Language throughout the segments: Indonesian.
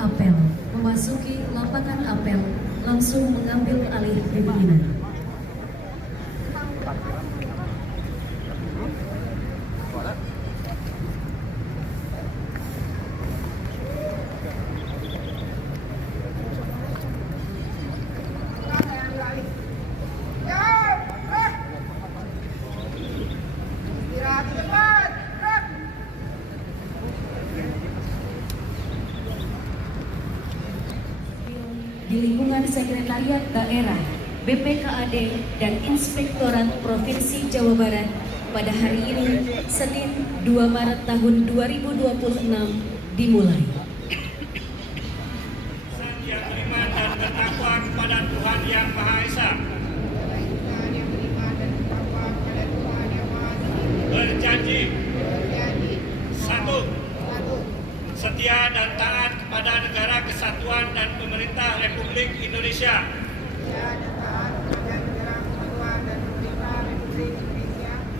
apel memasuki lapangan apel langsung mengambil alih pimpinan. Di lingkungan Sekretariat Daerah, BPKAD, dan Inspektorat Provinsi Jawa Barat pada hari ini, Senin 2 Maret tahun 2026, dimulai. Yang beriman dan bertakwa kepada Tuhan Yang Maha Esa. Berjanji. Satu. Setia dan taat kepada Negara Kesatuan dan Pemerintah Republik Indonesia.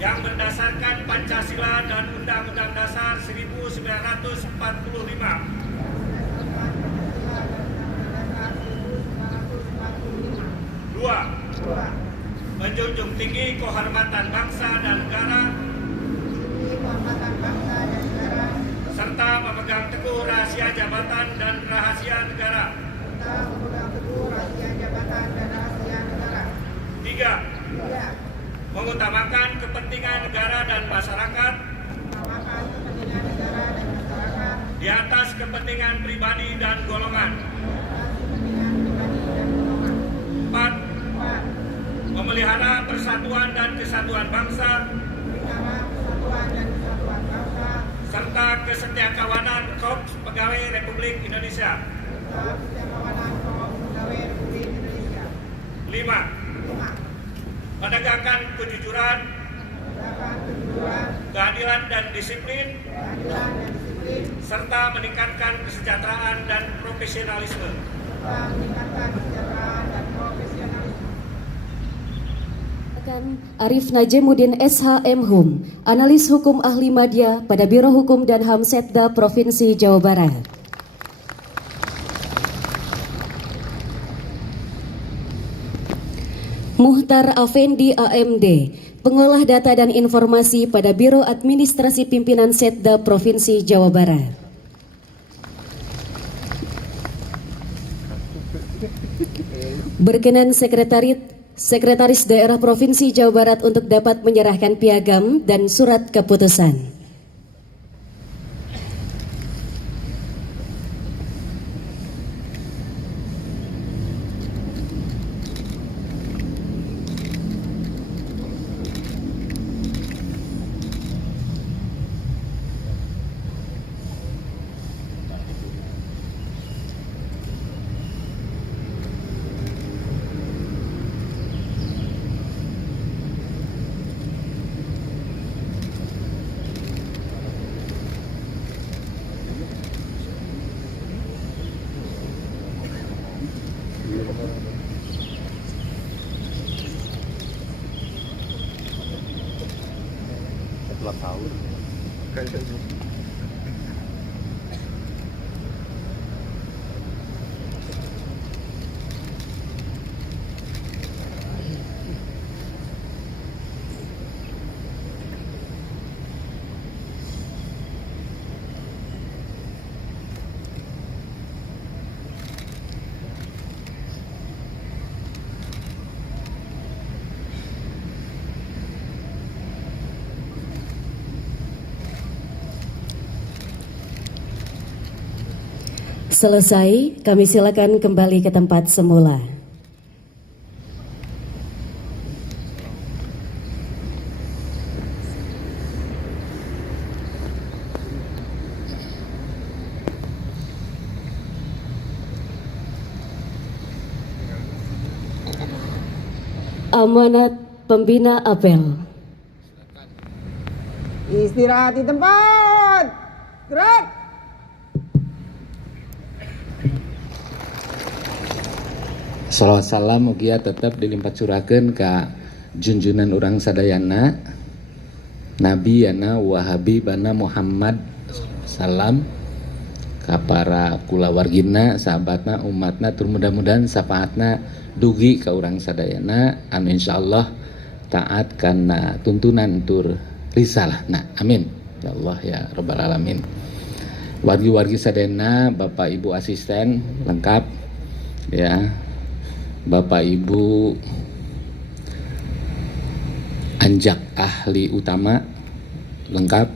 Yang berdasarkan Pancasila dan Undang-Undang Dasar 1945. Dua. Menjunjung tinggi kehormatan bangsa dan negara. Serta memegang teguh rahasia jabatan dan rahasia negara. Tiga. Mengutamakan kepentingan negara dan masyarakat di atas kepentingan pribadi dan golongan. Empat. Memelihara persatuan dan kesatuan bangsa serta kesetiakawanan Korps Pegawai Republik Indonesia. 5. Menegakkan kejujuran, keadilan dan disiplin, serta meningkatkan kesejahteraan dan profesionalisme. Arif Najemuddin SHM Hum, analis hukum ahli madya pada Biro Hukum dan HAM Setda Provinsi Jawa Barat. Muhtar Afendi AMD, pengolah data dan informasi pada Biro Administrasi Pimpinan Setda Provinsi Jawa Barat. Berkenan Sekretaris Daerah Provinsi Jawa Barat untuk dapat menyerahkan piagam dan surat keputusan. Setelah tahun kayaknya. Selesai, kami silakan kembali ke tempat semula. Amanat Pembina Apel. Istirahat di tempat. Gerak. Salawat salam mugia tetap dilimpah curahkeun ka junjunan urang sadayana Nabi yana wa habibana Muhammad salam ka para kulawargina, sahabatna, umatna, tur mudah-mudahan sapaatna dugi ka urang sadayana anu insyaallah taat kana tuntunan tur risalahna. Amin ya Allah ya rabbal alamin. Wargi-wargi sadayana, Bapak Ibu asisten lengkap ya, Bapak Ibu anjak ahli utama lengkap,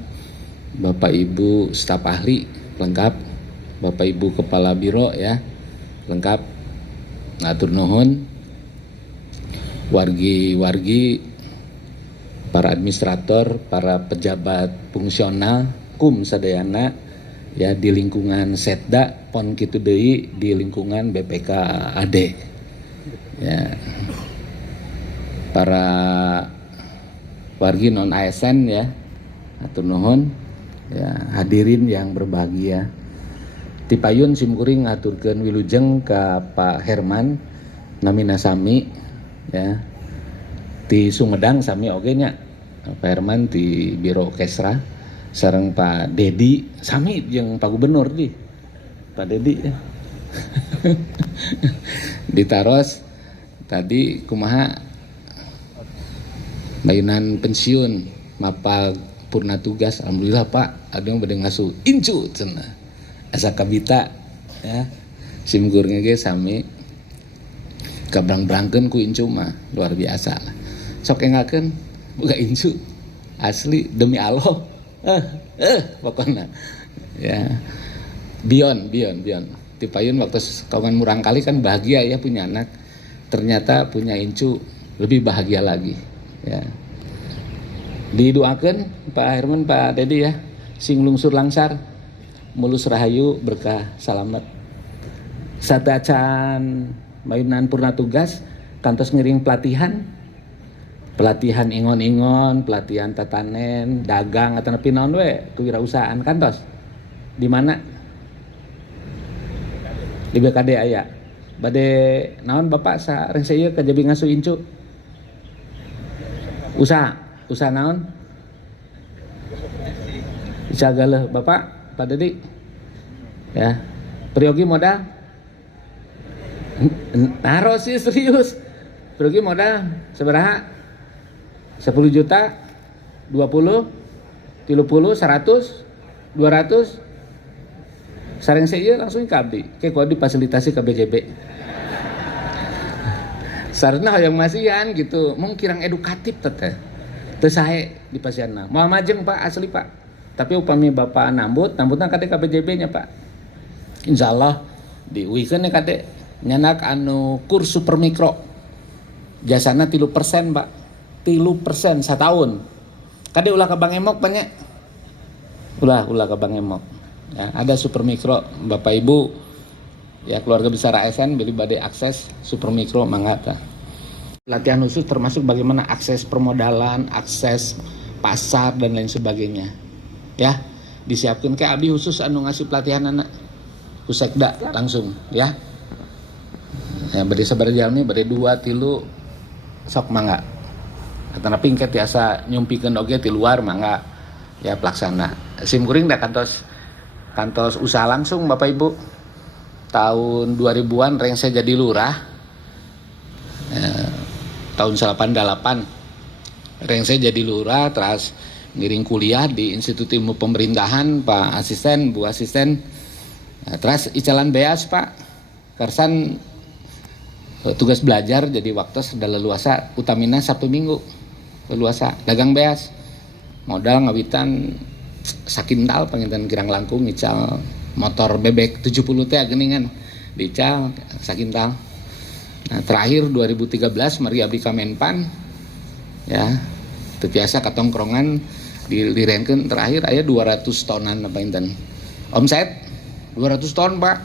Bapak Ibu staf ahli lengkap, Bapak Ibu kepala biro ya lengkap. Atur nuhun wargi-wargi, para administrator, para pejabat fungsional kum sadayana ya di lingkungan Setda pon kitu deui di lingkungan BPK AD ya, para wargi non ASN ya, atur nuhun ya, hadirin yang berbahagia. Ti payun simkuring ngaturkeun wilujeng ka Pak Herman namina sami ya, ti Sumedang sami oge nya, Pak Herman ti Biro Kesra sareng Pak Dedi sami jeung Pak Gubernur di Pak Dedi ya. Ditaros tadi kumaha bayunan pensiun mapal purna tugas, alhamdulillah Pak ada yang bade ngasuh incu cenah asa kabita ya, simkurnya ge sami kabrang-brangkeun ku incu mah luar biasa lah. Sok engakeun boga incu asli demi Allah. Pokoknya ya, Bion ti payun waktu kawan murang kali kan bahagia ya punya anak, ternyata punya incu lebih bahagia lagi ya. Didoakeun Pak Herman, Pak Dedi ya, sing lungsur langsar, mulus rahayu, berkah salamet. Sadacan mayunan purna tugas kantos ngiring pelatihan ingon-ingon, pelatihan tatanen, dagang atau nepi naon we kewirausahaan kantos. Di mana? Di BKD aya. Bade naon Bapak sareng saya kajabi ngasuh incu? Usaha naon? Bisa galeh Bapak, Pak Dedi. Ya. Priogi modal? Naro sih serius. Priogi modal sabaraha? 10 juta, 20, 30, 100, 200 sareng saya langsung ke abdi kayak kok difasilitasi ke BJB sarana yang masihan gitu mung kirang edukatif teteh teu sae di pasianna moal majeng Pak asli Pak, tapi upami Bapak nambutna kade ka BJB nya Pak, insyaallah diuikeun kade nyanak anu kurs super mikro jasana 3% Pak, 3% setahun. Kade ulah ke Bang Emok banyak. Ulah ke Bang Emok. Ya, ada super mikro Bapak Ibu ya keluarga besar ASN beli bade akses super mikro mangga tah. Pelatihan khusus termasuk bagaimana akses permodalan, akses pasar dan lain sebagainya. Ya, disiapkan ke abdi khusus anu ngasih pelatihan anak. Ku Sekda langsung ya. Ya bade sabar jalmi bade 2 3 sok mangga. Karena pingket biasa nyumpikeun oge ti luar mangga ya pelaksana. Simkuring da kantos usaha langsung Bapak Ibu. Tahun 2000-an reng saya jadi lurah. Tahun 88 reng saya jadi lurah, terus ngiring kuliah di Institut Ilmu Pemerintahan Pak Asisten, Bu Asisten. Terus icalan beas Pak. Karsan tugas belajar jadi waktu sudah leluasa utamina Sabtu Minggu. Leluasa dagang beas modal ngawitan sakintal panginten kirang langkung ngical motor bebek 70 teh geningan dical sakintal. Nah terakhir 2013 mari abdi ka Menpan ya teu biasa katongkrongan direnkeun terakhir aya 200 tonan apa inten omset 200 ton Pak.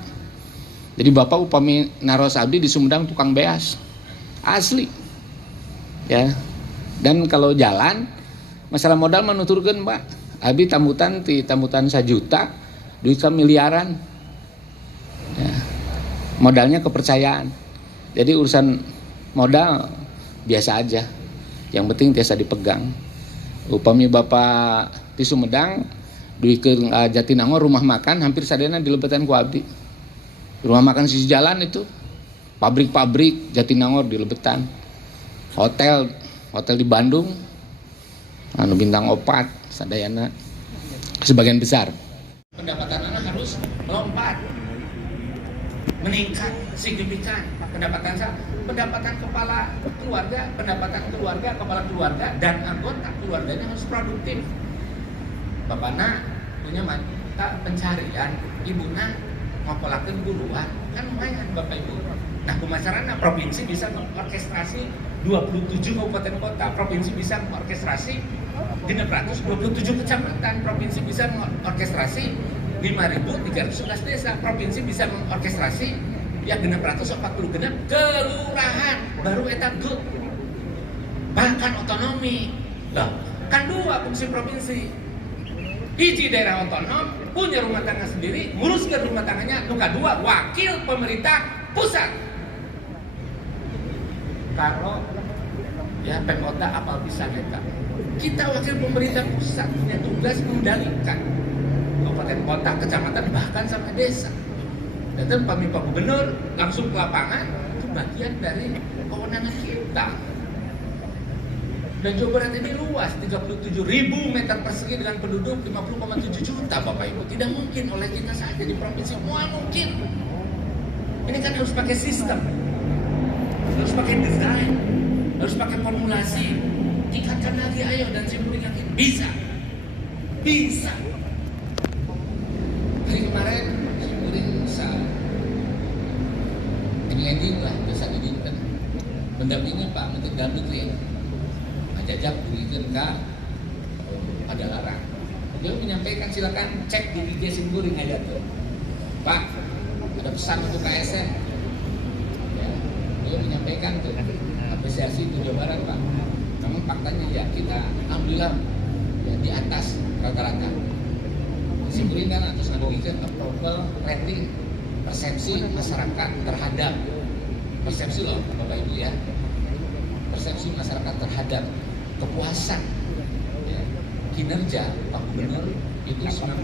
Jadi Bapak upami naros abdi di Sumedang tukang beas asli ya. Dan kalau jalan masalah modal menuturkan Pak, abdi tambutan 1 juta duit ka miliaran ya. Modalnya kepercayaan, jadi urusan modal biasa aja, yang penting biasa dipegang. Upami Bapak di Sumedang di ke Jatinangor rumah makan hampir sadena dilebetan ku abdi. Rumah makan sisi jalan itu, pabrik-pabrik Jatinangor dilebetan. Hotel di Bandung, anu bintang 4 sadayana sebagian besar. Pendapatan anak harus melompat, meningkat signifikan. Pendapatan kepala keluarga, kepala keluarga dan anggota keluarganya harus produktif. Bapakna punya mata pencarian, ibuna ngopolakeun buruan, kan lumayan Bapak Ibu. Nah, kumasarana provinsi bisa mengorkestrasi 27 kabupaten kota, provinsi bisa mengorkestrasi 627 kecamatan, provinsi bisa mengorkestrasi 5.311 desa, provinsi bisa mengorkestrasi ya 640 kelurahan, baru eta good. Bahkan otonomi. Lah, kan dua fungsi provinsi. Hiji daerah otonom punya rumah tangga sendiri, nguruskan rumah tangganya. Nuka dua, wakil pemerintah pusat. Kalau ya Pemkota apal bisa kita. Kita wakil pemerintah pusat punya tugas mengendalikan kabupaten kota, kecamatan, bahkan sampai desa. Dan Pak Gubernur langsung ke lapangan, itu bagian dari kewenangan kita. Dan Jawa Barat ini luas, 37.000 meter persegi dengan penduduk 50,7 juta Bapak Ibu. Tidak mungkin oleh kita saja di provinsi, semua mungkin. Ini kan harus pakai sistem, harus pakai desain, harus pakai formulasi. Tingkatkan lagi ayo, dan saya yakin bisa. Hari kemarin bisa ending lah, bisa didikan mendampingi Pak Menteri Dalam Negeri jajak berikan ke ada larang. Dia menyampaikan silakan cek di IG Simkuring aja tuh. Pak, ada pesan untuk KSN. Ya, dia menyampaikan tuh apresiasi untuk Jawa Barat Pak. Namun faktanya ya kita alhamdulillah ya, di atas rata-rata. Simkuring kan atas ngadugikan approval rating persepsi masyarakat terhadap persepsi loh Bapak Ibu ya. Persepsi masyarakat terhadap kepuasan ya, kinerja Pak Gubernur itu 95,5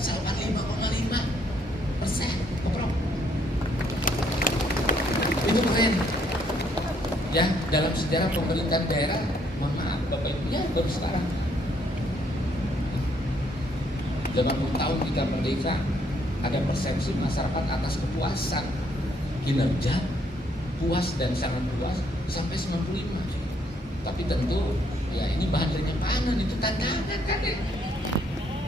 5,5% keprok. Itu keren ya dalam sejarah pemerintahan daerah. Mohon maaf Bapak Ibu ya baru sekarang 80 tahun kita merdeka ada persepsi masyarakat atas kepuasan kinerja, puas dan sangat puas sampai 95. Tapi tentu ya ini bahan pangan itu tantangan kan ya.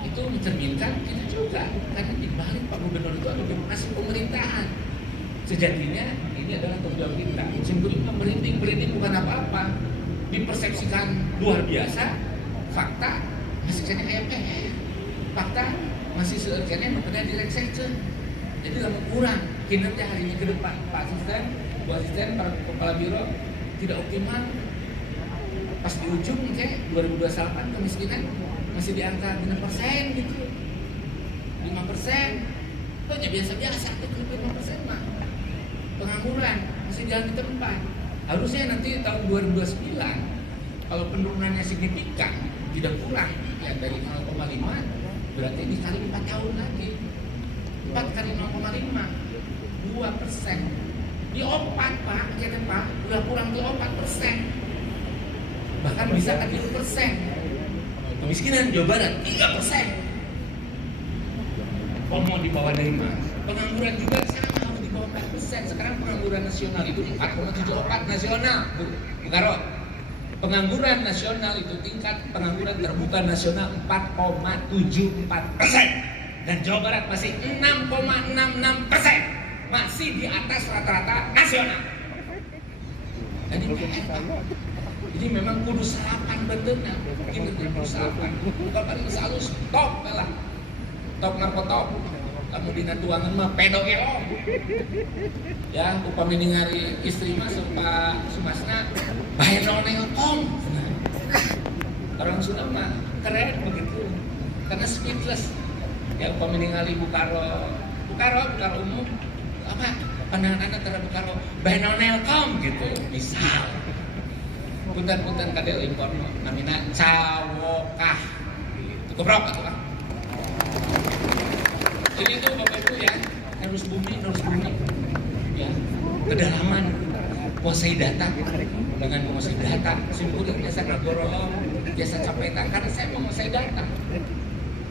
Itu mencerminkan kita juga karena di balik Pak Gubernur itu ada demokrasi pemerintahan. Sejatinya ini adalah tanggung jawab kita. Simpulnya merinding bukan apa-apa. Dipersepsikan luar biasa, fakta masih kena EPR. Fakta masih seertiannya makanya direksekan. Jadi lama kurang kinerja hari ini ke depan Pak Asisten, Bu Asisten, para kepala biro tidak optimal. Pas di ujung kayak 2028 kemiskinan masih di angka 5% gitu, 5%. Banyak biasa-biasa tuh 5% mah. Pengangguran masih jalan di tempat. Harusnya nanti tahun 2029 kalau penurunannya signifikan tidak kurang ya dari 0,5 berarti dikali 4 tahun lagi 4 kali 0,5 2%. Di 4 Pak, kita Pak udah kurang di 4%. Bahkan bisa ke 3%. Kemiskinan Jawa Barat 3%. Mau di bawah dari mana? Pengangguran juga sama harus di bawah 4%. Sekarang pengangguran nasional itu 4,74 nasional. Bukaro. Pengangguran nasional itu tingkat pengangguran terbuka nasional 4,74%. Dan Jawa Barat masih 6,66%. Masih di atas rata-rata nasional. Jadi ini memang kudu salapan benernya, ini kudu salapan. Bukan paling selalu top lah, top narkotop. Kamu dina tuangan mah pedo elo. Ya, upami ningali istri mah Pak Sumasna, bae nelkom. Orang Sunda mah keren begitu, karena speechless. Ya, upami ningali Bukaro umum, apa pandangan anak terhadap Bukaro, bae nelkom gitu, misal. Punten kadel impor namina cawokah. Itu Keprok atau apa? Jadi itu Bapak Ibu ya, harus bumi ya, kedalaman menguasai data dengan menguasai data. Simpulnya biasa gorolong, biasa capetan karena saya menguasai data.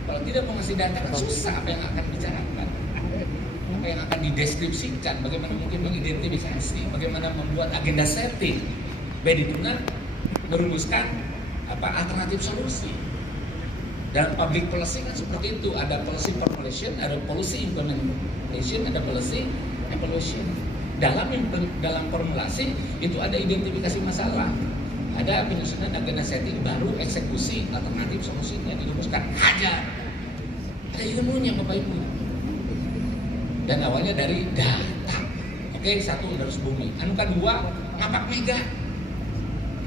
Kalau tidak menguasai data kan susah apa yang akan dibicarakan, apa yang akan dideskripsikan, bagaimana mungkin mengidentifikasi, bagaimana membuat agenda setting, beditunan merumuskan alternatif solusi. Dalam public policy kan seperti itu, ada policy formulation, ada policy implementation, ada policy evaluation. Dalam formulasi itu ada identifikasi masalah, ada penyusunan agenda setting, baru eksekusi alternatif solusinya dirumuskan. Hajar, ada ilmunya Bapak Ibu. Dan awalnya dari data. Oke, satu harus bumi. Anu kedua, ngapak mega.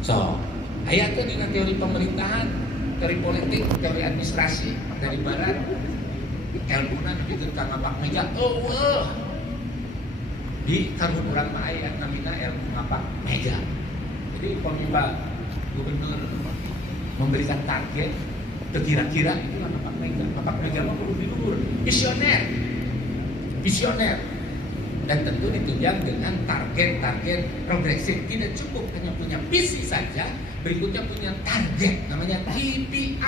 So, ayatnya dengan teori pemerintahan, teori politik, teori administrasi dari barat, ilmunan itu kan ngapak mega. Di karun urang mah aya namina ilmu ngapak mega. Jadi Pak Gubernur memberikan target, kira-kira itu ngapak mega. Ngapak mega mah perlu diluhur, visioner, dan tentu ditunjang dengan target progresif. Tidak cukup hanya punya visi saja, berikutnya punya target, namanya KPI,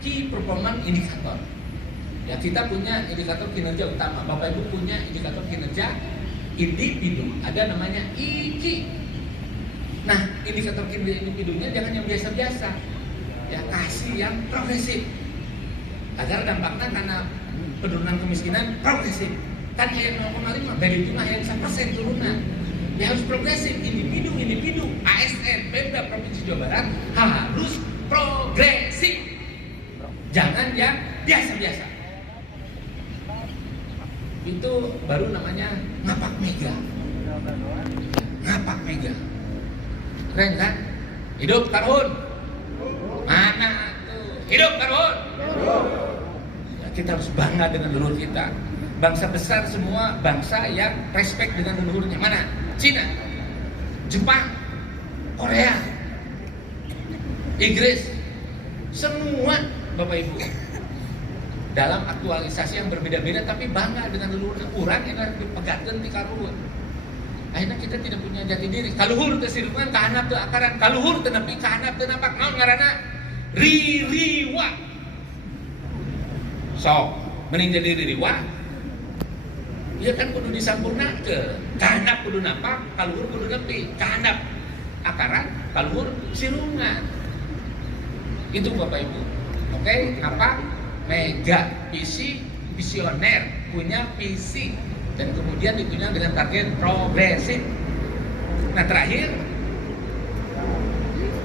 Key Performance Indicator. Ya, kita punya indikator kinerja utama, Bapak Ibu punya indikator kinerja individu, ada namanya IKI. Nah, indikator kinerja individunya jangan yang biasa-biasa, ya kasih yang progresif, agar dampaknya karena penurunan kemiskinan progresif. Kan yang 0,5, dari itu yang 1% turunan. Ya harus progresif, individu, ASN, Pemda Provinsi Jawa Barat harus progresif. Jangan yang biasa-biasa. Itu baru namanya ngapak mega. Keren kan? Hidup karhun. Mana tuh? Hidup karhun. Ya, kita harus bangga dengan leluhur kita. Bangsa besar semua bangsa yang respect dengan leluhurnya. Mana? Cina, Jepang, Korea, Inggris, semua Bapak Ibu dalam aktualisasi yang berbeda-beda tapi bangga dengan leluhurnya. Kurang yang harus dipegatkan di kaluhur. Akhirnya kita tidak punya jati diri. Kaluhur teu sirungan ka handap teu akaran, kaluhur teu nepi ka handap teu napak. Naon ngaranna? Ririwa. So, mending jadi ririwa. Dia kan kudu disampurnakeun. Ka handap kudu napak, kaluhur kudu nepi. Ka handap akaran, kaluhur sirungan. Itu Bapak Ibu. Oke, apa? Mega, visi, visioner, punya visi, dan kemudian ditunjang dengan target progresif. Nah terakhir,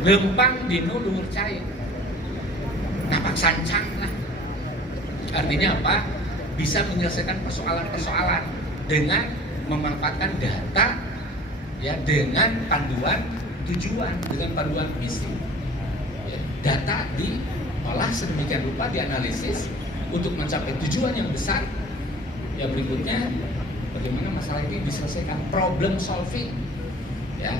lempang dinu luhur cair, napak sancang lah. Artinya apa? Bisa menyelesaikan persoalan-persoalan dengan memanfaatkan data, ya, dengan panduan tujuan, dengan panduan visi. Ya, data diolah sedemikian rupa, dianalisis untuk mencapai tujuan yang besar. Ya, berikutnya bagaimana masalah ini diselesaikan, problem solving, ya,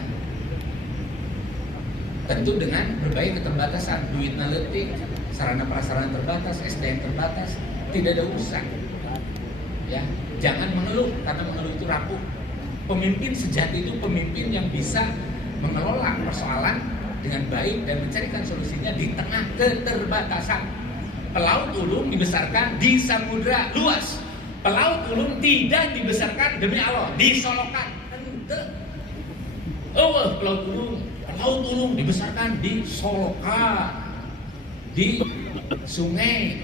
tentu dengan berbagai keterbatasan, duit naletik, sarana prasarana terbatas, SDM terbatas, tidak ada urusan. Ya, jangan mengeluh, karena mengeluh itu rapuh. Pemimpin sejati itu pemimpin yang bisa mengelola persoalan dengan baik dan mencarikan solusinya di tengah keterbatasan. Pelaut ulung dibesarkan di samudra luas. Pelaut ulung tidak dibesarkan demi Allah, disolokan. Pelaut ulung dibesarkan di solokan, di sungai.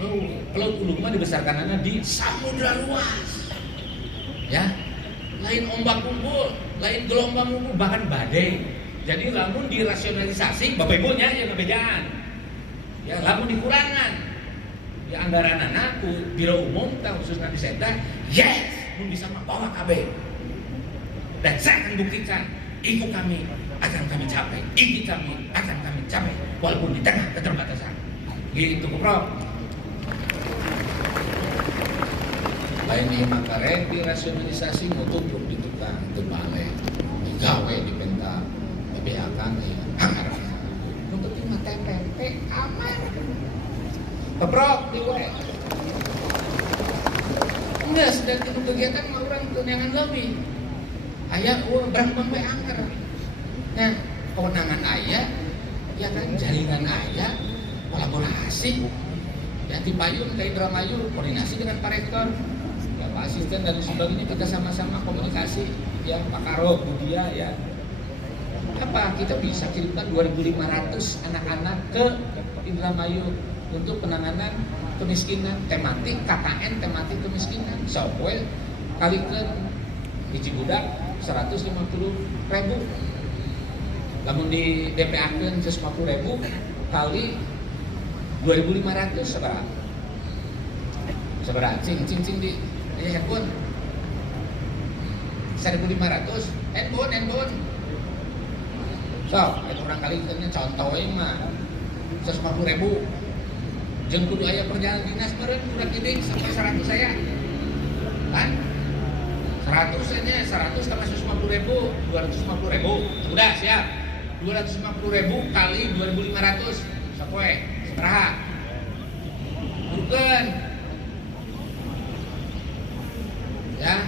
Pelaut ulung mah dibesarkan di samudra luas. Ya, lain ombak kumpul, lain gelombang kumpul, bahkan badai. Jadi lamun dirasionalisasi, Bapak Ibunya yang ngebedaan. Ya, lamun dikurangan. Ya, anggaran anakku, biro umum, khususnya di Setda, yes, mun bisa membawa KB. Dan saya akan buktikan, ikut kami akan kami capai, ikut kami akan kami capai, walaupun di tengah keterbatasan. Gitu, Prof. Lain di makare dirasionalisasi ngutung belum ditukang, terbalik, digawe di pentak. Akan ya, yang penting mah TPP aman. keprok di wae. Enggak, sedang itu kegiatan mah orang keundangan lebih. Aya berang bang we angker. Nah, kewenangan aya, ya kan jaringan aya, kolaborasi. Ya di payung ke Indramayu koordinasi dengan Pak Rektor, ya Pak Asisten dan sebagainya, kita sama-sama komunikasi. Ya Pak Karo, Budia ya. Apa kita bisa kirimkan 2.500 anak-anak ke Indramayu untuk penanganan kemiskinan tematik KKN tematik kemiskinan. Soal kalikan hiji budak 150.000, namun di DPA-keun 150.000 kali 2.500 seberapa? Seberapa? Cing di handphone 1.500 handphone. So, itu orang kali ini contohnya mah 150.000. Jeung kudu aya perjalanan dinas meureun kurang gede sampai 100 saya. Kan? 100 nya 100 tambah 150.000, 250.000. Sudah siap. 250.000 kali 2.500 sapoe. Sabaraha? Bukan. Ya.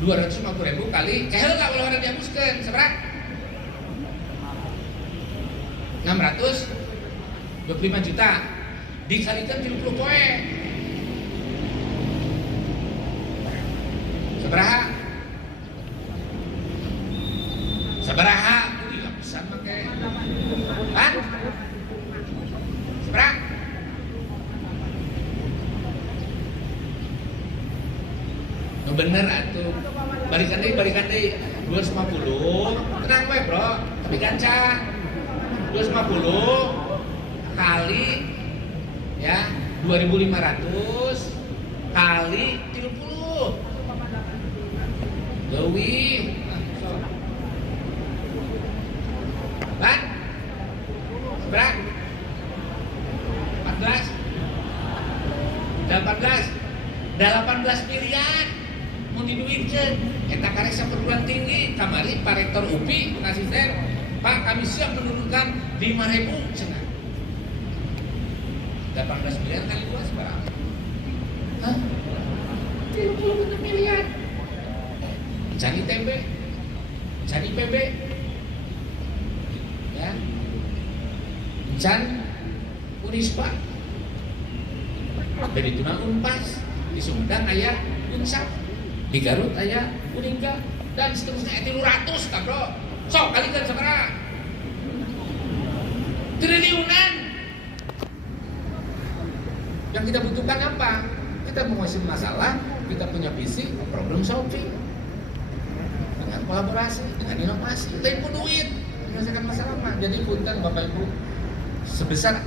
250.000 kali kehel lah kalau ada dihapuskan sabaraha? 625 juta dikalikan 30 poe. Sabaraha? Iya pesan make. Kan? Sabaraha? No bener atuh. Balikan deui 250. Tenang we, Bro. Tapi gancang. 250 kali ya 2.500 kali 30 leuwih kan berapa 18 miliar mau diduitkeun eta karek perguruan tinggi kamari Pak Rektor UPI asisten Pak kami siap menurunkan 5.000 cenah 18 miliar kali 2 seberapa? Hah? 36 miliar. Cari TB, cari PB, ya, can Unispa, dari Tuna Unpas, di Sumedang aya Unsap, di Garut aya Uninga, dan seterusnya 300 kan bro. Sok kalikan sabaraha? Triliunan. Yang kita butuhkan apa? Kita menguasai masalah, kita punya visi, problem solving dengan kolaborasi, dengan inovasi, lain pun duit menyelesaikan masalah mah. Jadi punten Bapak Ibu, sebesar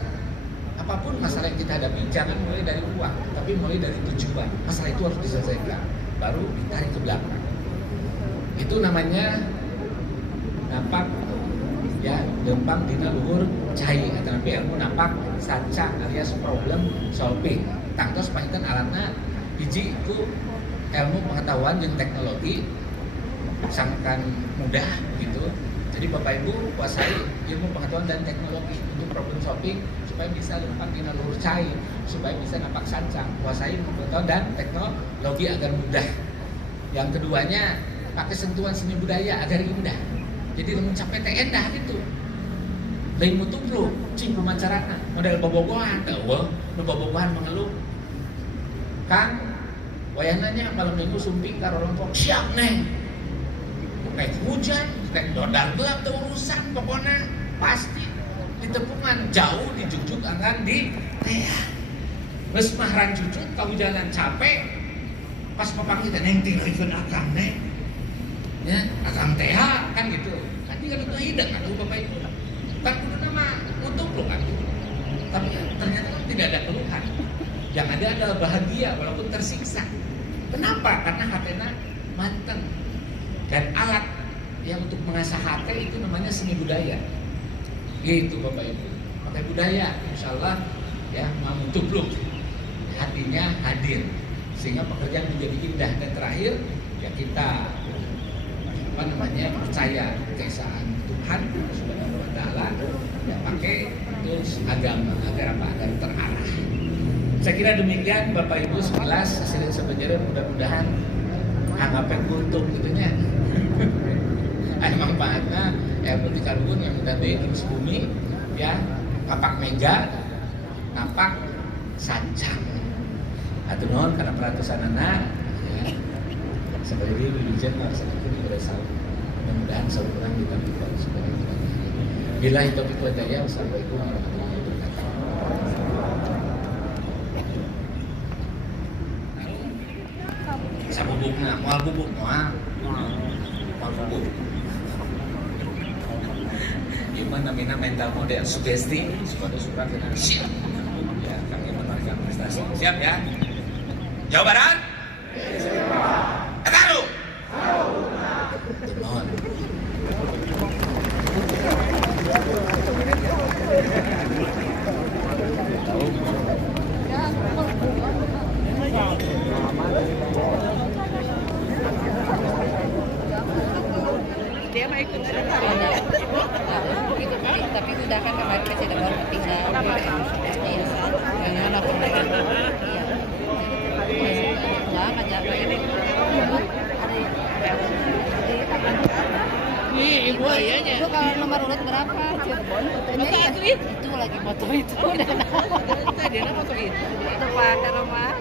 apapun masalah yang kita hadapi, jangan mulai dari uang, tapi mulai dari tujuan. Masalah itu harus diselesaikan, baru ditarik ke belakang. Itu namanya nampak ya dempang dina luhur cai atau ilmu nampak saca alias problem solving. Tangtos pahinten alatna hiji ku ilmu pengetahuan dan teknologi sangat mudah gitu. Jadi Bapak Ibu kuasai ilmu pengetahuan dan teknologi untuk problem solving supaya bisa lempang dina luhur cai, supaya bisa nampak sancang. Kuasai ilmu pengetahuan dan teknologi agar mudah. Yang keduanya pakai sentuhan seni budaya agar indah. Jadi mencapai teh endah gitu. Lain mutu bro, cing pemancarana model bobogohan, wah, bobogohan mengeluh. Kang, wayananya malam minggu sumping karo rompok siap neng. Naik hujan, naik dodar gelap tuh urusan pokoknya pasti di tepungan jauh dijujuk anggan di teh. Terus mahran cucut kahujanan capek, pas papang kita neng tinggalkan akang neng. Ya, akang teh kan gitu. Kan tinggal itu hidup kan Bapak Ibu. Kan udah nama untuk lo kan. Tapi ternyata kan tidak ada keluhan. Yang ada adalah bahagia walaupun tersiksa. Kenapa? Karena hatena manteng. Dan alat yang untuk mengasah hati itu namanya seni budaya. Gitu Bapak Ibu. Pakai budaya, insya Allah ya mamtubluk. Hatinya hadir sehingga pekerjaan menjadi indah. Dan terakhir ya kita percaya keesaan Tuhan Subhanahu wa taala ya pakai status agama agar apa? Agar terarah. Saya kira demikian Bapak Ibu sekilas hasil sebenarnya mudah-mudahan anggapnya kultum gitunya. Emang manfaatnya putih karbon yang udah di bumi ya, ngapak meja, ngapak sancang. Atau non karena peratusan anak ya. Sebenarnya religion harus aku berasal. Mudah-mudahan seorang kita bisa supaya bila itu daya wassalamualaikum warahmatullahi wabarakatuh. Sabubukna, moal bubuk moal bubuk. Gimana namanya mental model sugesti supaya surat siap. Ya, kami menarikkan prestasi. Siap ya? Jawa Barat. Etaru. Mohon. Dia mah ikut gitu tapi udah kan kemarin masih ada baru tinggal yayasan dengan apa iya ngajak ini ibu ayahnya itu kalau nomor urut berapa Cirebon itu lagi motor itu tadi ada motor itu Pak Karoma